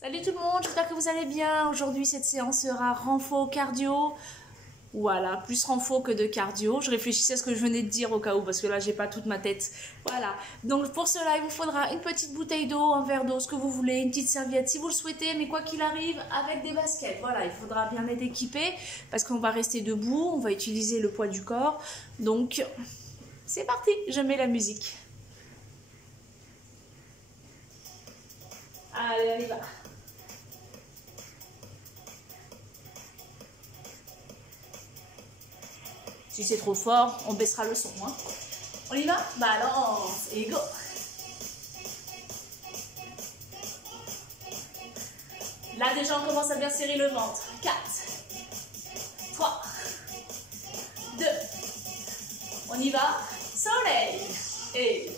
Salut tout le monde, j'espère que vous allez bien. Aujourd'hui, cette séance sera renfo cardio. Voilà, plus renfo que de cardio. Je réfléchissais à ce que je venais de dire au cas où, parce que là, j'ai pas toute ma tête. Voilà, donc pour cela, il vous faudra une petite bouteille d'eau, un verre d'eau, ce que vous voulez, une petite serviette si vous le souhaitez, mais quoi qu'il arrive, avec des baskets. Voilà, il faudra bien être équipé, parce qu'on va rester debout, on va utiliser le poids du corps. Donc, c'est parti, je mets la musique. Allez, on y va. Si c'est trop fort, on baissera le son. Hein. On y va? Balance et go! Là déjà on commence à bien serrer le ventre. 4, 3, 2, on y va. Soleil! Et...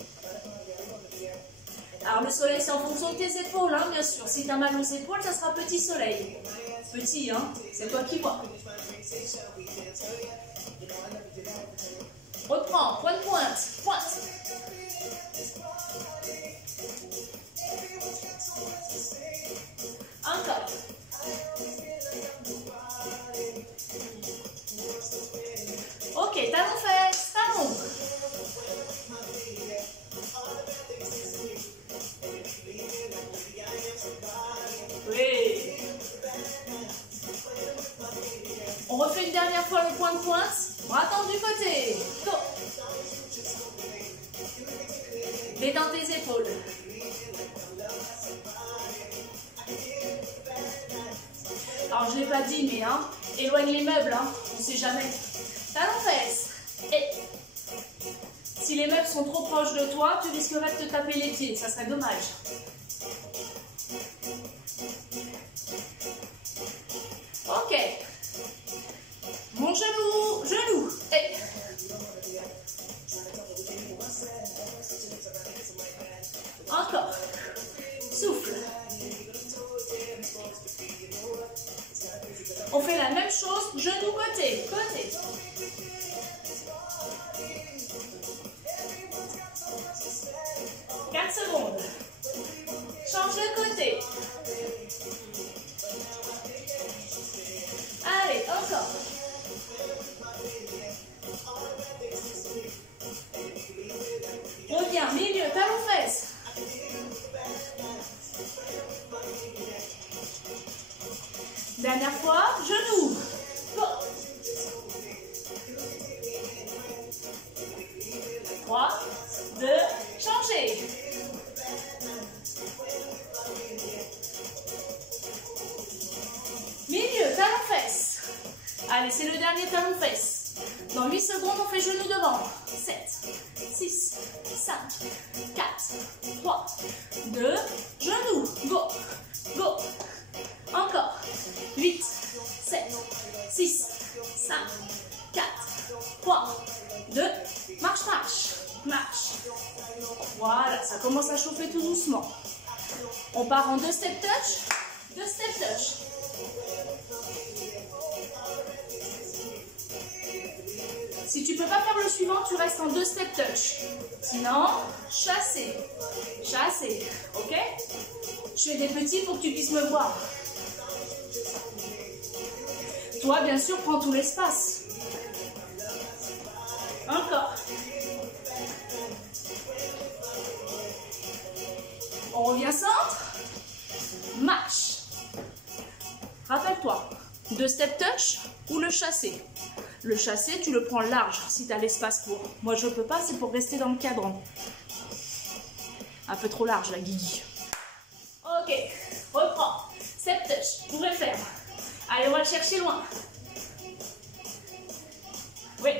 Alors le soleil c'est en fonction de tes épaules, hein, bien sûr. Si tu as mal aux épaules, ça sera petit soleil. Petit, hein, c'est toi qui vois. Reprends, point de pointe, pointe. Encore. Ok, talon fesse, talon. Oui. On refait une dernière fois le point de pointe. Bras tendus du côté. Go. Détends tes épaules. Alors je ne l'ai pas dit, mais hein, éloigne les meubles, hein, on ne sait jamais. Talon fesse. Et si les meubles sont trop proches de toi, tu risquerais de te taper les pieds, ça serait dommage. Ok. Mon genou, genou. Et... encore. Souffle. On fait la même chose, genou côté, côté. Secondes. Change de côté. Allez, encore. Reviens, milieu, talon fesse. Dernière fois, genou. Go. 3, 2, changez. Milieu, talon fesse. Allez, c'est le dernier talon fesse. Dans 8 secondes, on fait genou devant. 7, 6, 5, 4, 3, 2, genou. Go, go. Encore. 8, 7, 6, 5, 4, 3, 2, marche, marche, marche. Voilà, ça commence à chauffer tout doucement. On part en 2 step touch, 2 step touch. Si tu ne peux pas faire le suivant, tu restes en 2 step touch. Sinon, chasser, chasser, ok? Je fais des petits pour que tu puisses me voir. Toi, bien sûr, prends tout l'espace. Encore. On revient centre. Marche. Rappelle-toi, 2 step touch ou le chassé. Le chassé, tu le prends large si tu as l'espace pour. Moi, je ne peux pas, c'est pour rester dans le cadran. Un peu trop large, la guigui. Ok, reprends. Step touch, vous pouvez faire. Allez, on va le chercher loin. Oui.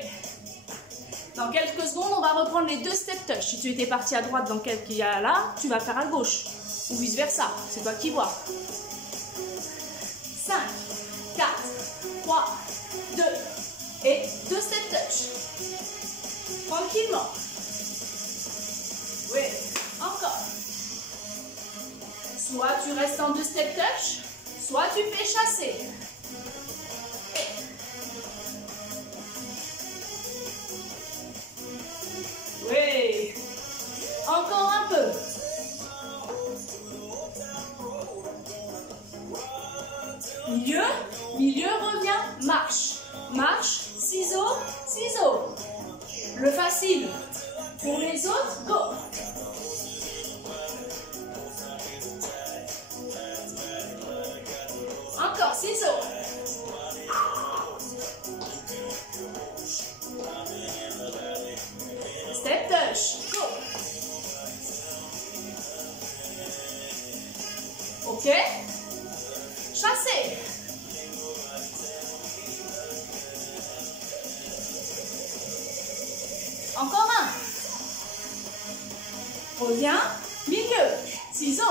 Dans quelques secondes, on va reprendre les 2 step touch. Si tu étais parti à droite dans quel qu'il y a là, tu vas faire à gauche. Ou vice versa, c'est toi qui vois. 5, 4, 3, 2, et 2 step touch. Tranquillement. Oui, encore. Soit tu restes en 2 step touch, soit tu fais chasser. Oui. Encore un peu. milieu, milieu, reviens, marche. Marche, ciseaux, ciseaux. Le facile. Pour les autres, go. Encore, ciseaux. Step touch, go. Ok. Chassez. Encore un. Reviens, milieu, ciseaux.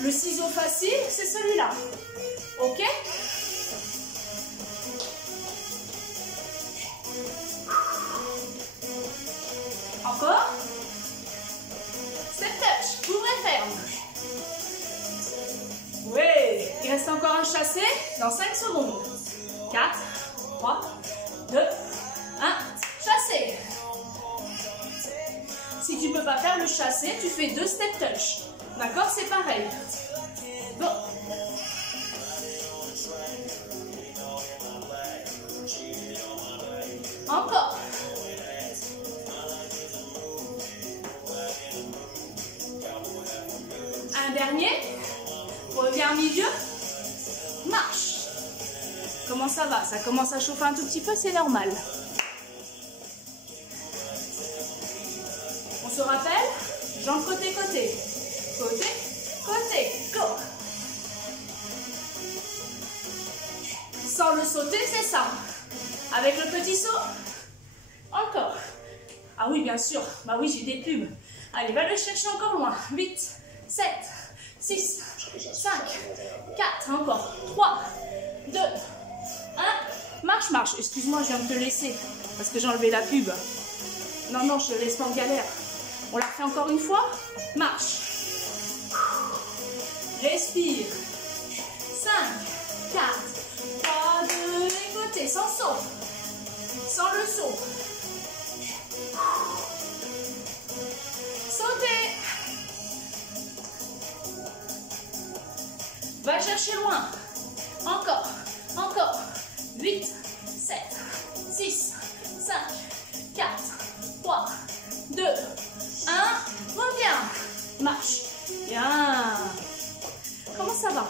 Le ciseau facile, c'est celui-là. Ok? Encore. Step touch, ouvre et ferme. Oui, il reste encore un chassé dans 5 secondes. 4, 3, 2, 1, chassé. Si tu ne peux pas faire le chassé, tu fais 2 step touch. D'accord, c'est pareil. Bon. Encore. Un dernier. Reviens au milieu. Marche. Comment ça va? Ça commence à chauffer un tout petit peu, c'est normal. On se rappelle? Jambes côté-côté. Côté, côté, go. Sans le sauter, c'est ça. Avec le petit saut. Encore. Ah oui, bien sûr. Bah oui, j'ai des pubs. Allez, va le chercher encore loin. 8, 7, 6, 5, 4, encore. 3, 2, 1. Marche, marche. Excuse-moi, je viens de te laisser. Parce que j'ai enlevé la pub. Non, non, je te laisse pas en galère. On la refait encore une fois. Marche. Respire. 5, 4, 3, 2, et côté, sans saut. Sans le saut. Sautez. Va chercher loin. Encore, encore. 8, 7, 6, 5, 4, 3, 2, 1. Reviens. Marche. Bien. Comment ça va?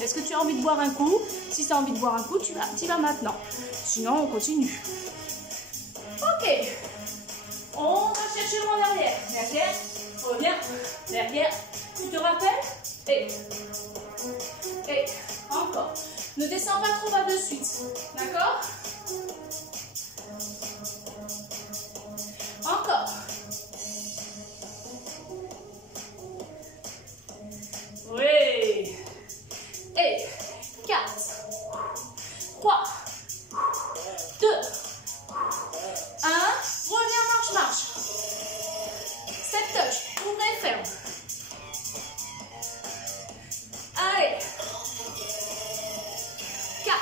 Est-ce que tu as envie de boire un coup? Si tu as envie de boire un coup, tu vas maintenant. Sinon, on continue. Ok. On va chercher loin derrière. Derrière. Reviens. Derrière. Tu te rappelles? Et. Encore. Ne descends pas trop bas de suite. D'accord? Encore. Oui. Et 4, 3, 2, 1. Reviens, marche, marche. Step touch. Ouvre et ferme. Allez. 4,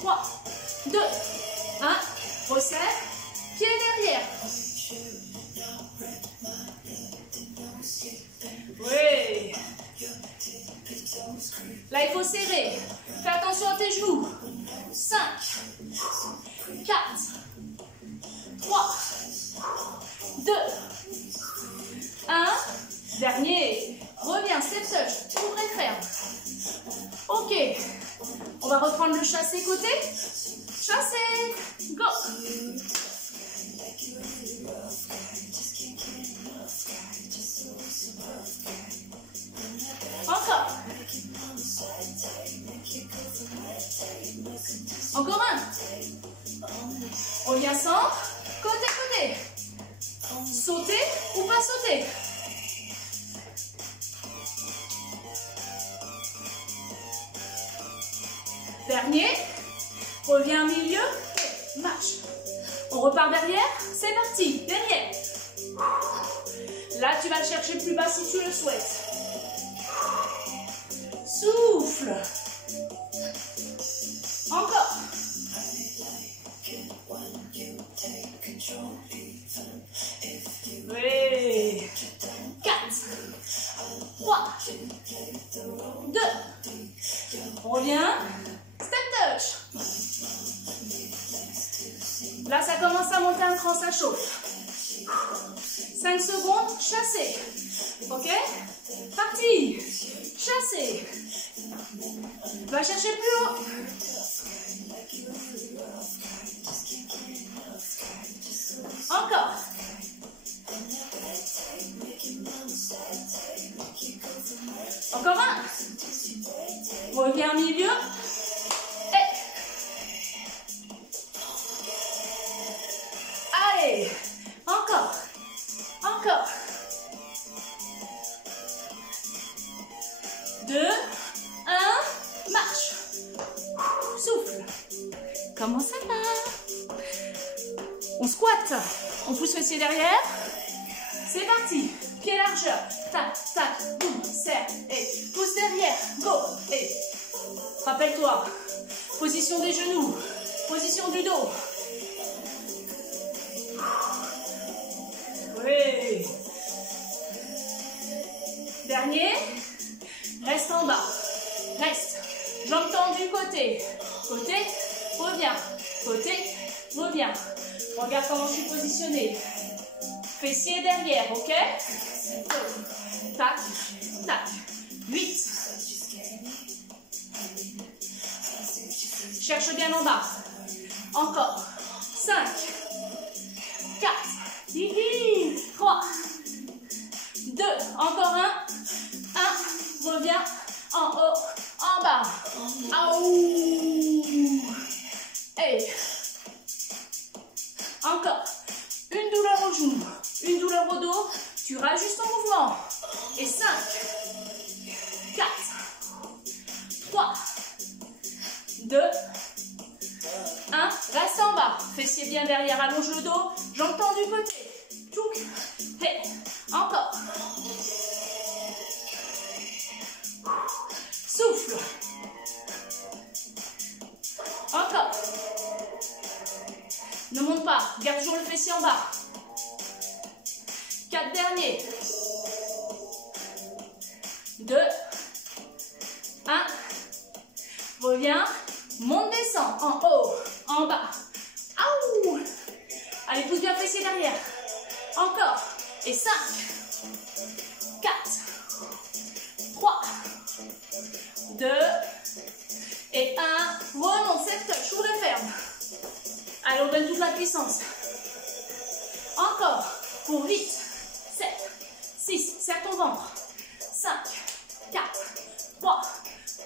3, 2, 1. Resserre. Pied derrière. Oui. Là, il faut serrer. Fais attention à tes genoux. 5, 4, 3, 2, 1. Dernier. Reviens, step touch. Ouvre et ferme. Ok. On va reprendre le chassé côté. Chassé. Go. Encore. Encore un. Reviens centre. Côté, côté. Sauter ou pas sauter. Dernier. Reviens au milieu. Marche. On repart derrière. C'est parti. Derrière. Là, tu vas le chercher plus bas si tu le souhaites. Souffle. Encore. Oui. 3, 2, on revient, step touch. Là, ça commence à monter un cran, ça chauffe. 5 secondes, chassez. Ok? Parti. Chassez. Va chercher plus haut. Encore. Encore un. Reviens milieu. Et. Allez. Encore. Encore. 2, 1, marche. Souffle. Comment ça va? On squatte. On pousse fessier derrière. C'est parti. Pied largeur. Tac, tac, boum, serre. Et pousse derrière. Go. Et rappelle-toi. Position des genoux. Position du dos. Oui. Dernier. Reste en bas. Reste. Jambes tendues côté. Côté. Reviens. Côté. Reviens. Regarde comment je suis positionnée. Fessier derrière, ok? Tac, tac. 8. Cherche bien en bas. Encore. 5. 4. 3. 2. Encore un. 1. Reviens. En haut. En bas. Aouh. Et. Encore. Une douleur au genou. Une douleur au dos. Tu rajustes ton mouvement. Et 5. 4. 3. 2. 1. Reste en bas. Fessier bien derrière. Allonge le dos. Jambes tendues côté. Tchouk. Et. Encore. Souffle. Encore. Ne monte pas. Garde toujours le fessier en bas. 4 derniers. 2. 1. Reviens. Monte, descend. En haut. En bas. Aouh. Allez, pousse bien le fessier derrière. Encore. Et 5. 4. 3. 2. Et 1. Remonte cette touche. Ouvre et ferme. Allez, on donne toute la puissance. Encore. Pour 8, 7, 6. Serre ton ventre. 5, 4, 3,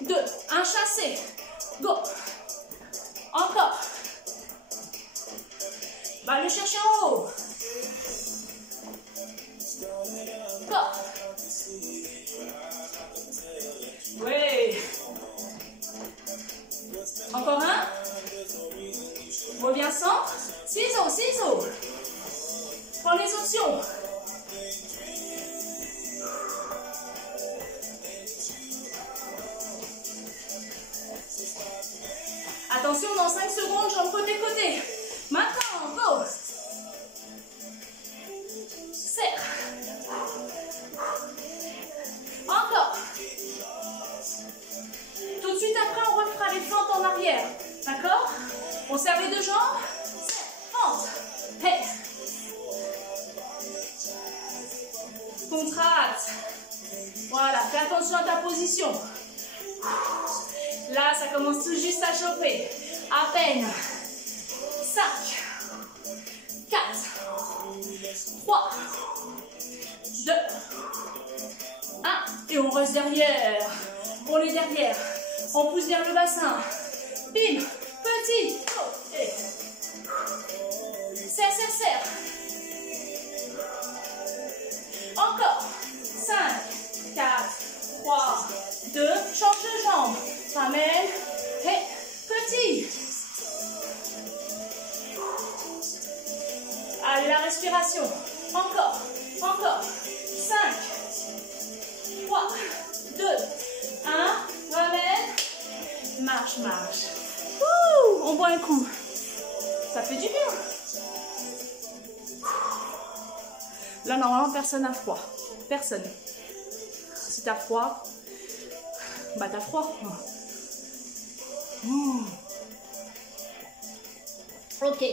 2. Un chassé. Go. Encore. Va le chercher en haut. Encore. Oui. Encore un. Reviens centre. Ciseaux, ciseaux. Prends les options. Attention, dans 5 secondes, jambes côté-côté. Maintenant, go. Serre. Encore. Tout de suite après, on refera les fentes en arrière. D'accord? On serre les deux jambes. Serre, fente. Hey. Contracte. Voilà, fais attention à ta position. Là, ça commence tout juste à chauffer. À peine. 5, 4, 3, 2, 1. Et on reste derrière. On est derrière. On pousse vers le bassin. Bim. Petit. Oh. Et. Serre, serre, serre. Encore. 5, 4, 3, 2. Change de jambe. Ramène. Et petit. Allez, la respiration. Encore. Encore. 5, 3, 2, 1. Ramène. Marche, marche. Ouh, on boit un coup. Ça fait du bien. Là, normalement, personne n'a froid. Personne. Si tu as froid, bah tu as froid. Ok.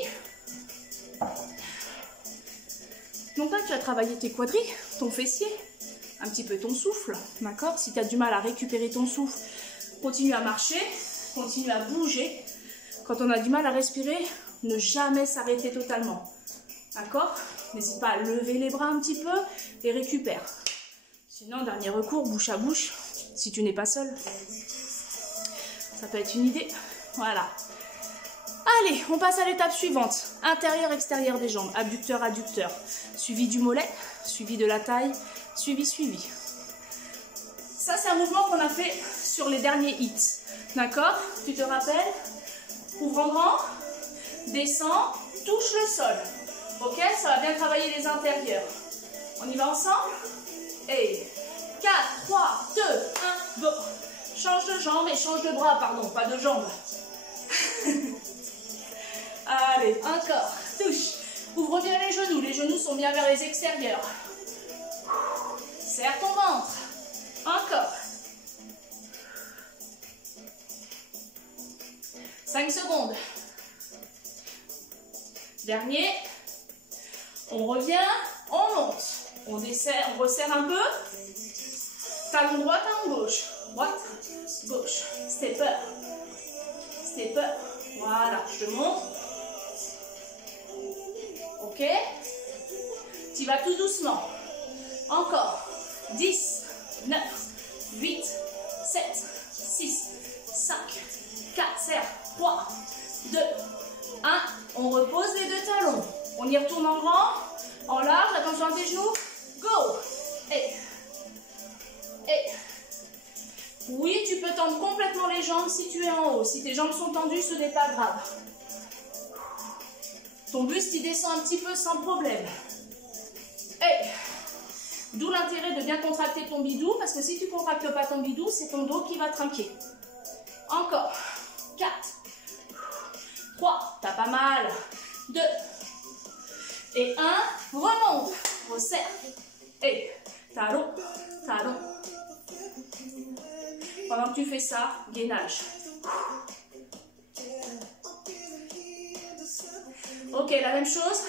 Donc là, tu as travaillé tes quadris, ton fessier, un petit peu ton souffle, d'accord? Si tu as du mal à récupérer ton souffle, continue à marcher, continue à bouger. Quand on a du mal à respirer, ne jamais s'arrêter totalement, d'accord? N'hésite pas à lever les bras un petit peu et récupère. Sinon, dernier recours, bouche à bouche, si tu n'es pas seul. Ça peut être une idée. Voilà. Allez, on passe à l'étape suivante. Intérieur, extérieur des jambes. Abducteur, adducteur. Suivi du mollet, suivi de la taille, suivi. Ça, c'est un mouvement qu'on a fait sur les derniers hits. D'accord? Tu te rappelles? Ouvre en grand, descends, touche le sol. Ok? Ça va bien travailler les intérieurs. On y va ensemble? Et 4, 3, 2, 1, go! Change de jambe et change de bras, pardon, pas de jambes. Allez, encore, touche. Ouvre bien les genoux sont bien vers les extérieurs. Serre ton ventre. Encore. 5 secondes. Dernier. On revient, on monte. On desserre, on resserre un peu. Talon droit, talon gauche. Droite, gauche. Stepper. Stepper. Voilà, je te montre. Ok? Tu vas tout doucement. Encore. 10, 9, 8, 7, 6, 5, 4, serre. 3, 2, 1. On repose les deux talons. On y retourne en grand, en large. Attention à tes genoux. Go! Et. Oui, tu peux tendre complètement les jambes si tu es en haut. Si tes jambes sont tendues, ce n'est pas grave. Ton buste, il descend un petit peu sans problème. Et d'où l'intérêt de bien contracter ton bidou, parce que si tu ne contractes pas ton bidou, c'est ton dos qui va trinquer. Encore. 4, 3, t'as pas mal. 2 et 1, remonte, resserre. Et talon, talon. Pendant que tu fais ça, gainage. Ok, la même chose,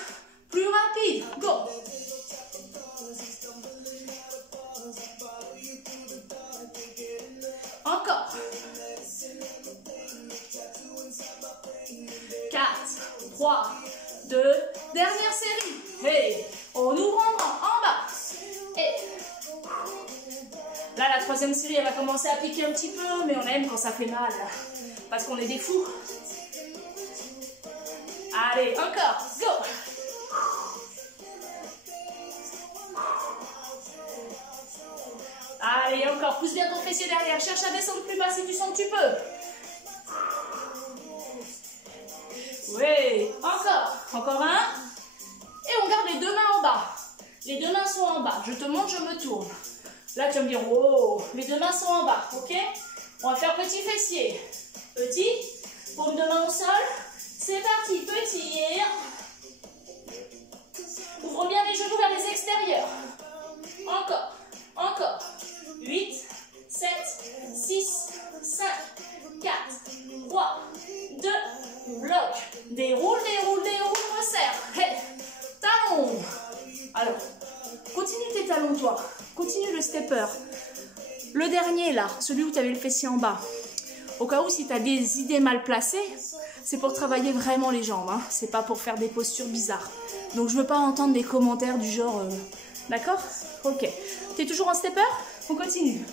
plus rapide, go. Encore. 4, 3, 2, dernière série. Hey, on ouvre en bas. Et là, la troisième série, elle va commencer à piquer un petit peu, mais on aime quand ça fait mal, parce qu'on est des fous. Allez, encore, go. Allez, encore, pousse bien ton fessier derrière, cherche à descendre plus bas si tu sens que tu peux. Oui, encore un. Et on garde les deux mains en bas. Les deux mains sont en bas, je te montre, je me tourne. Là, tu vas me dire, wow, les deux mains sont en bas, ok? On va faire petit fessier. Petit, paume de main au sol. C'est parti, petit. Ouvre bien les genoux vers les extérieurs. Encore. 8, 7, 6, 5, 4, 3, 2, bloc. Déroule, resserre. Hey, talon. Alors, continue tes talons, toi. Continue le stepper. Le dernier, là, celui où tu avais le fessier en bas. Au cas où, si tu as des idées mal placées, c'est pour travailler vraiment les jambes. Hein. C'est pas pour faire des postures bizarres. Donc, je veux pas entendre des commentaires du genre... D'accord? Ok. Tu es toujours en stepper? On continue.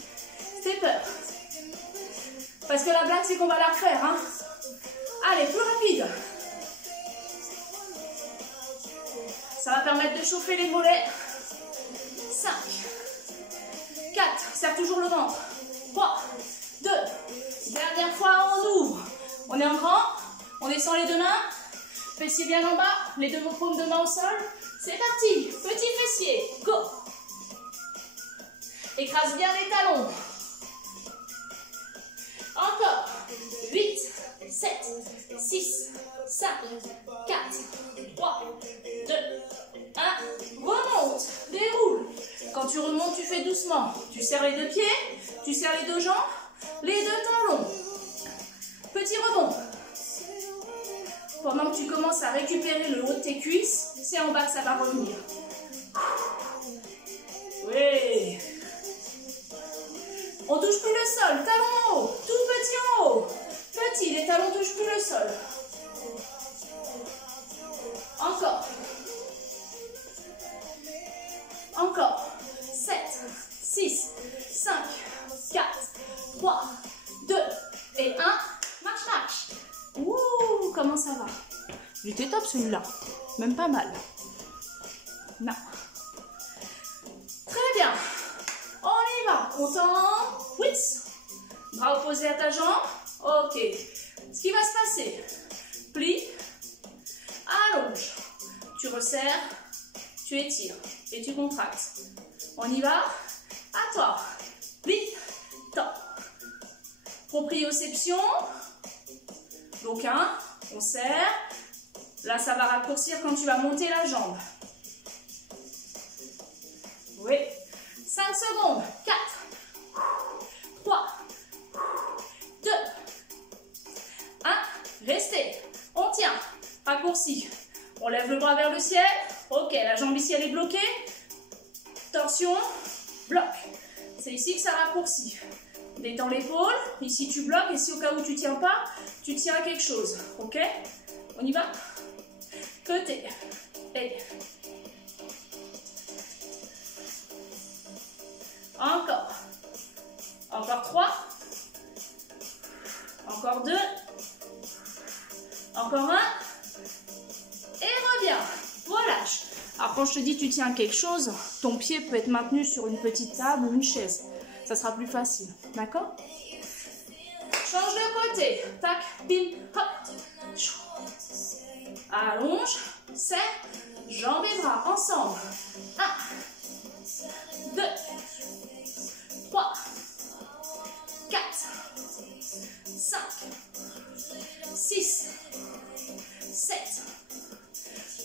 Stepper. Parce que la blague, c'est qu'on va la refaire. Hein. Allez, plus rapide. Ça va permettre de chauffer les mollets. 5, 4, serre toujours le ventre. 3, 2, dernière fois, on ouvre. On est en grand, on descend les deux mains. Fessier bien en bas, les deux paumes de main au sol. C'est parti, petit fessier, go. Écrase bien les talons. Encore. 8, 7, 6, 5, 4, 3, 2, 1. Remonte, déroule. Quand Quand tu remontes, tu fais doucement. Tu serres les deux pieds, tu serres les deux jambes, les deux talons. Petit rebond. Pendant que tu commences à récupérer le haut de tes cuisses, c'est en bas que ça va revenir. Oui. On touche plus le sol, talon en haut, tout petit en haut. Petit, les talons touchent plus le sol. Encore. Encore. 7, 6, 5, 4, 3, 2 et 1. Marche, marche. Ouh, comment ça va? Il était top celui-là. Même pas mal. Non. Très bien. On y va. Content. Oui. Bras opposés à ta jambe. Ok. Ce qui va se passer. Plie. Allonge. Tu resserres. Tu étires. Et tu contractes. On y va. À toi. Plie. Tends. Proprioception. Donc on serre. Là, ça va raccourcir quand tu vas monter la jambe. Oui. 5 secondes. 4, 3, 2, 1. Restez. On tient. Raccourci. On lève le bras vers le ciel. Ok, la jambe ici, elle est bloquée. Torsion. Bloc. C'est ici que ça raccourcit. Détends l'épaule. Ici, tu bloques. Et si au cas où tu ne tiens pas, tu tiens à quelque chose. Ok? On y va? Côté. Et. Encore. Encore 3. Encore 2. Encore 1. Et reviens. Relâche. Alors quand je te dis tu tiens à quelque chose, ton pied peut être maintenu sur une petite table ou une chaise. Ça sera plus facile. D'accord? Change de côté. Tac, bim, hop. Allonge, serre, jambes et bras ensemble. 1, 2, 3, 4, 5, 6, 7,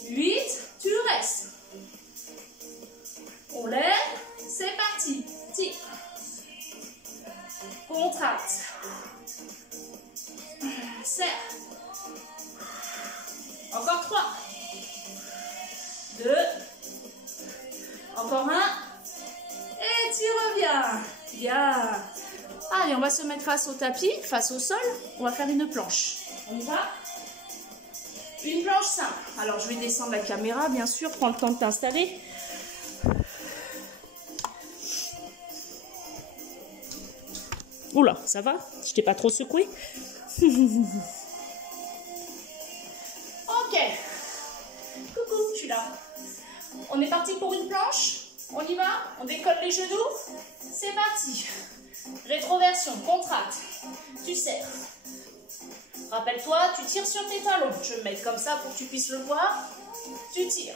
8. Tu restes. On lève. C'est parti. Tire. Contracte. Serre. Encore 3. 2. Encore 1. Et tu reviens. Bien. Allez, on va se mettre face au tapis, face au sol. On va faire une planche. On y va? Une planche simple. Alors, je vais descendre la caméra, bien sûr. Prends le temps de t'installer. Oula, ça va? Je t'ai pas trop secoué? Ok. Coucou, je suis là. On est parti pour une planche. On y va? On décolle les genoux. C'est parti. Rétroversion, contracte. Tu serres. Rappelle-toi, tu tires sur tes talons. Je vais me mettre comme ça pour que tu puisses le voir. Tu tires.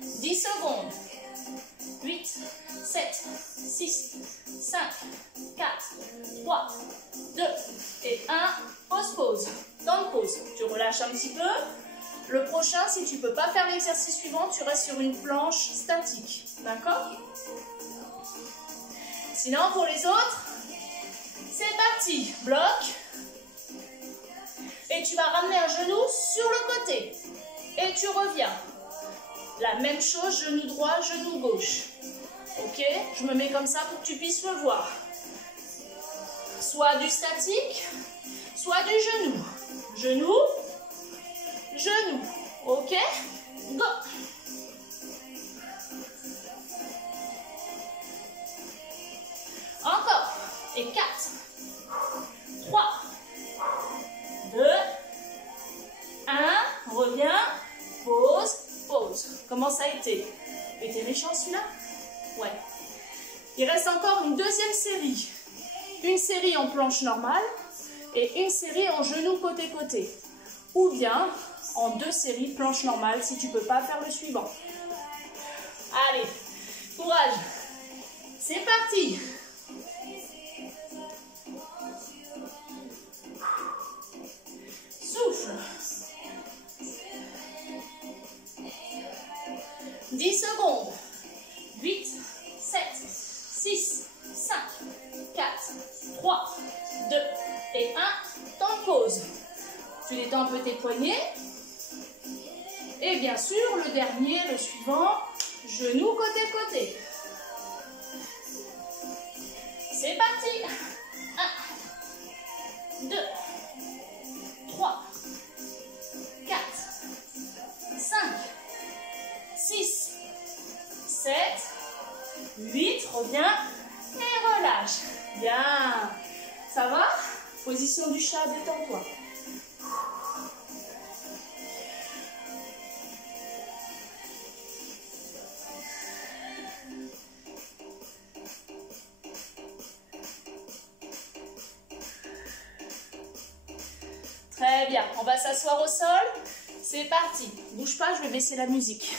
10 secondes. 8, 7, 6, 5, 4, 3, 2 et 1. Pause, pause. Temps de pause. Tu relâches un petit peu. Le prochain, si tu ne peux pas faire l'exercice suivant, tu restes sur une planche statique. D'accord? Sinon, pour les autres, c'est parti. Bloc. Et tu vas ramener un genou sur le côté. Et tu reviens. La même chose, genou droit, genou gauche. Ok? Je me mets comme ça pour que tu puisses le voir. Soit du statique, soit du genou. Genou, genou. Ok? Go! Encore. Et 4, 3, 2, 1. Reviens. Pause, pause. Comment ça a été? Il était méchant celui-là? Ouais. Il reste encore une deuxième série. Une série en planche normale et une série en genou côté-côté. Ou bien en 2 séries planche normale si tu ne peux pas faire le suivant. Allez, courage. C'est parti. Souffle. 10 secondes. 8, 7, 6, 5, 4, 3, 2 et 1. Temps de pause. Tu détends un peu tes poignets. Et bien sûr, le dernier, le suivant, genoux côté-côté. C'est parti. 1, 2, 3, 4, 5, 6, 7, 8, reviens et relâche. Bien. Ça va? Position du chat, détends-toi. Très bien, on va s'asseoir au sol. C'est parti. Bouge pas, je vais baisser la musique.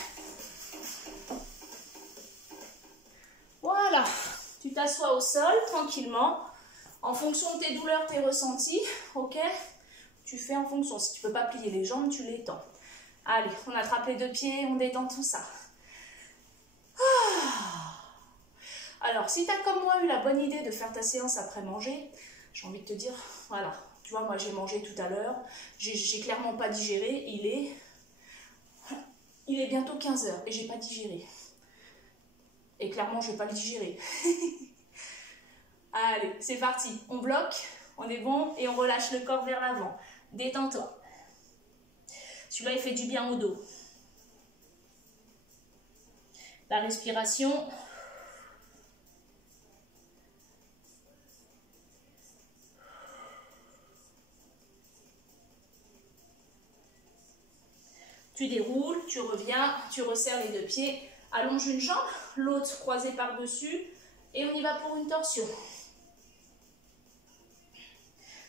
Voilà, tu t'assois au sol tranquillement. En fonction de tes douleurs, tes ressentis, ok? Tu fais en fonction. Si tu ne peux pas plier les jambes, tu les tends. Allez, on attrape les deux pieds, on détend tout ça. Alors, si tu as comme moi eu la bonne idée de faire ta séance après manger, j'ai envie de te dire, voilà. Tu vois, moi j'ai mangé tout à l'heure, j'ai clairement pas digéré, il est bientôt 15 h et j'ai pas digéré. Et clairement, je vais pas le digérer. Allez, c'est parti. On bloque, on est bon et on relâche le corps vers l'avant. Détends-toi. Celui-là, il fait du bien au dos. La respiration. Tu déroules, tu reviens, tu resserres les deux pieds. Allonge une jambe, l'autre croisée par-dessus. Et on y va pour une torsion.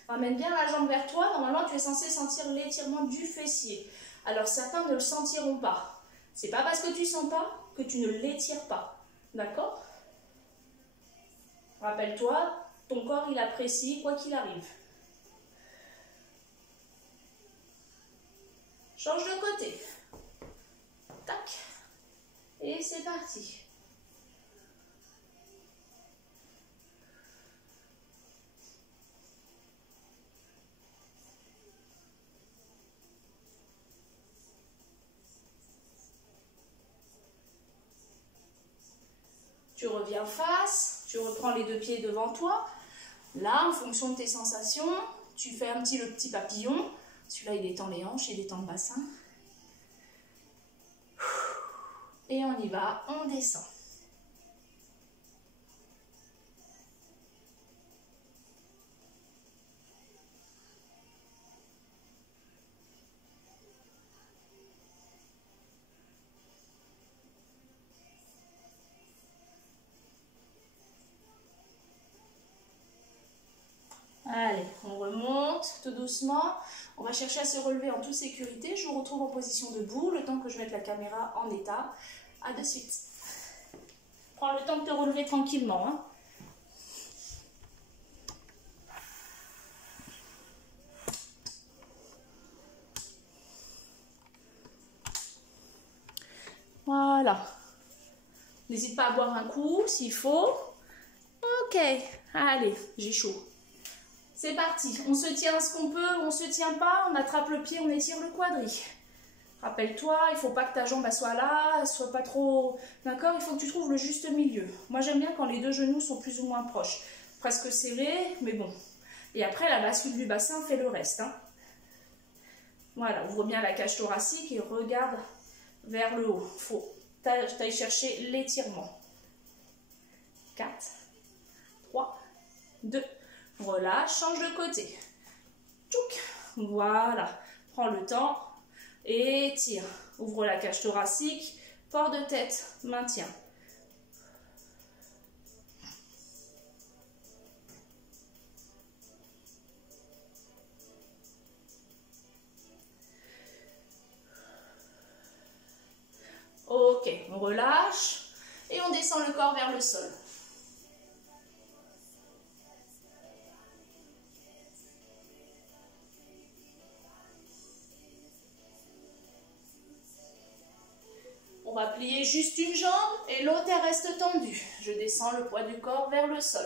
Ramène bien la jambe vers toi. Normalement, tu es censé sentir l'étirement du fessier. Alors, certains ne le sentiront pas. C'est pas parce que tu ne sens pas que tu ne l'étires pas. D'accord? Rappelle-toi, ton corps, il apprécie quoi qu'il arrive. Change de côté. Tac. Et c'est parti. Tu reviens face, tu reprends les deux pieds devant toi. Là, en fonction de tes sensations, tu fais le petit papillon. Celui-là, il détend les hanches, il détend le bassin. Et on y va, on descend. Allez, on remonte tout doucement. On va chercher à se relever en toute sécurité. Je vous retrouve en position debout, le temps que je mette la caméra en état. À de suite. Prends le temps de te relever tranquillement. Hein. Voilà. N'hésite pas à boire un coup s'il faut. Ok, allez, j'ai chaud. C'est parti, on se tient ce qu'on peut, on se tient pas, on attrape le pied, on étire le quadri. Rappelle-toi, il ne faut pas que ta jambe soit là, elle soit pas trop... D'accord? Il faut que tu trouves le juste milieu. Moi, j'aime bien quand les deux genoux sont plus ou moins proches. Presque serrés, mais bon. Et après, la bascule du bassin fait le reste. Hein. Voilà, ouvre bien la cage thoracique et regarde vers le haut. Il faut que tu ailles chercher l'étirement. 4, 3, 2, relâche, change de côté. Tchouk. Voilà, prends le temps. Étire, ouvre la cage thoracique, port de tête, maintiens. Ok, on relâche et on descend le corps vers le sol. On va plier juste une jambe et l'autre elle reste tendue. Je descends le poids du corps vers le sol.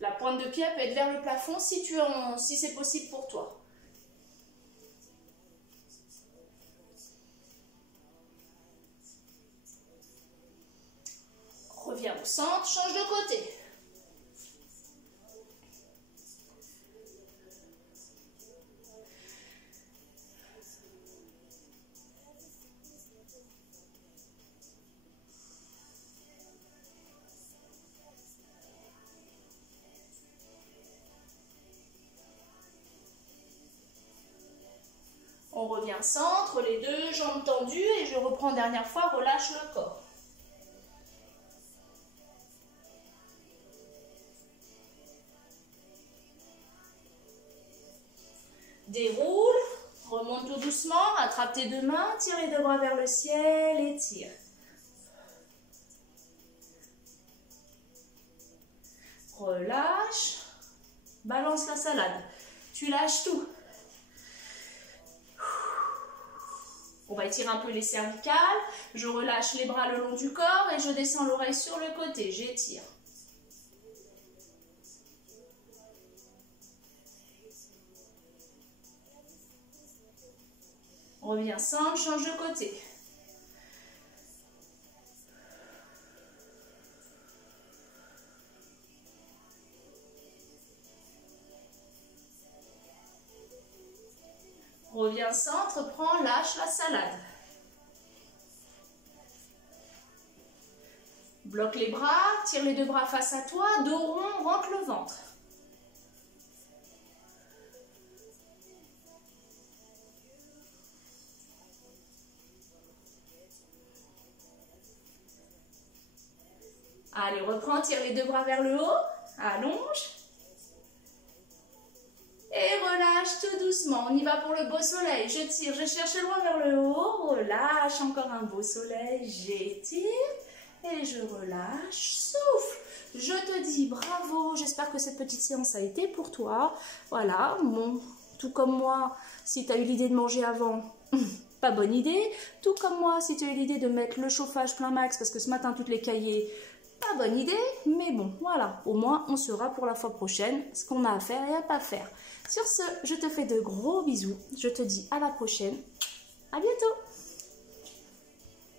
La pointe de pied peut être vers le plafond si c'est possible pour toi. Reviens au centre, change de côté. On revient centre, les deux jambes tendues et je reprends dernière fois, relâche le corps. Déroule, remonte tout doucement, attrape tes deux mains, tire les deux bras vers le ciel et tire. Relâche, balance la salade, tu lâches tout. On va étirer un peu les cervicales, je relâche les bras le long du corps et je descends l'oreille sur le côté, j'étire. On revient simple, change de côté. Reviens centre, prends, lâche la salade. Bloque les bras, tire les deux bras face à toi, dos rond, rentre le ventre. Allez, reprends, tire les deux bras vers le haut, allonge. Et relâche tout doucement, on y va pour le beau soleil. Je tire, je cherche le bras vers le haut, relâche, encore un beau soleil, j'étire et je relâche, souffle. Je te dis bravo, j'espère que cette petite séance a été pour toi. Voilà, bon, tout comme moi, si tu as eu l'idée de manger avant, pas bonne idée. Tout comme moi, si tu as eu l'idée de mettre le chauffage plein max, parce que ce matin, toutes les cahiers, pas bonne idée. Mais bon, voilà, au moins, on saura pour la fois prochaine ce qu'on a à faire et à pas faire. Sur ce, je te fais de gros bisous. Je te dis à la prochaine. À bientôt.